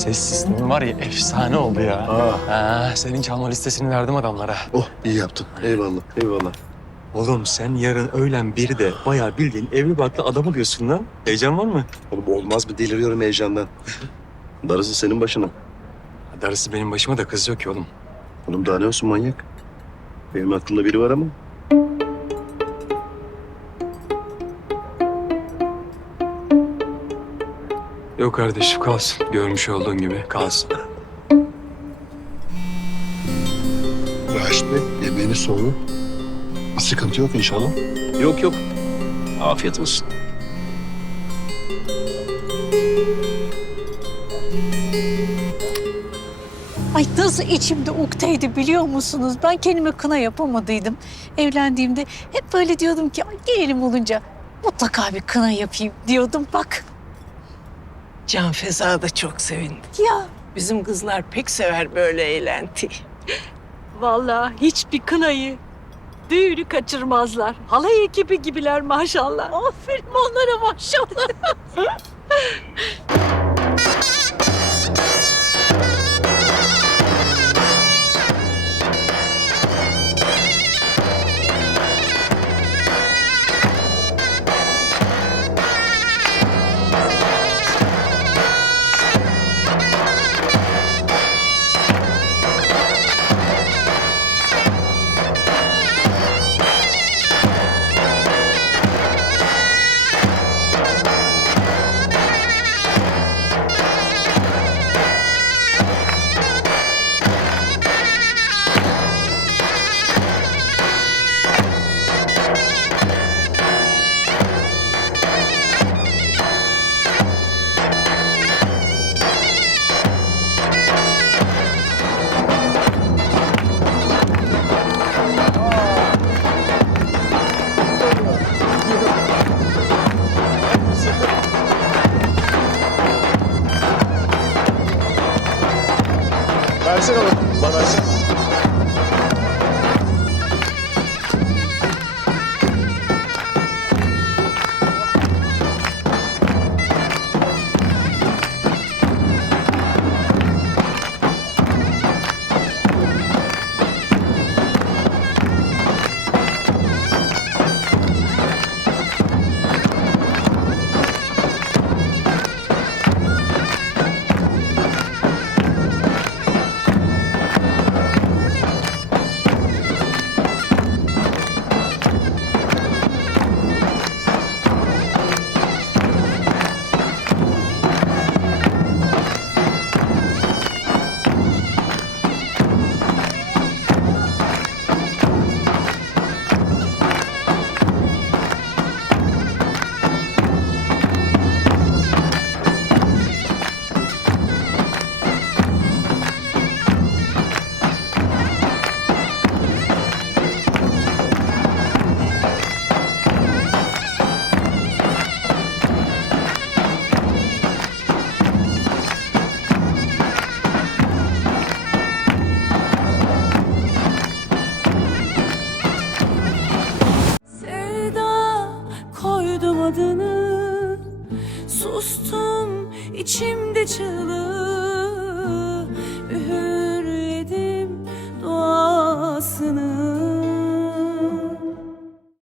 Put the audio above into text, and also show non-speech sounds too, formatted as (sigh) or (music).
Ses sistemin var ya efsane oldu ya. Aa. Ha, senin çalma listesini verdim adamlara. Oh iyi yaptın. Eyvallah. Eyvallah. Oğlum sen yarın öğlen bir de bayağı bildiğin evli barklı adam oluyorsun lan. Heyecan var mı? Oğlum olmaz mı? Deliriyorum heyecandan. Darısı senin başına. Darısı benim başıma da kız yok ki oğlum. Oğlum daha ne olsun manyak? Benim aklımda biri var ama. Yok kardeşim kalsın. Görmüş olduğun gibi kalsın. Raşit Bey yemeğiniz soğudu. Bir sıkıntı yok inşallah. Yok yok. Afiyet olsun. Ay nasıl içimde ukteydi biliyor musunuz? Ben kendime kına yapamadıydım. Evlendiğimde hep böyle diyordum ki "Ay, gelelim olunca mutlaka bir kına yapayım diyordum. Bak Can Feza da çok sevindi. ya Bizim kızlar pek sever böyle eğlenti. Vallahi hiçbir kınayı, düğünü kaçırmazlar. Halay ekibi gibiler maşallah. aferin onlara maşallah. (laughs) Versene oğlum. Bana versene. İçimde çığlığı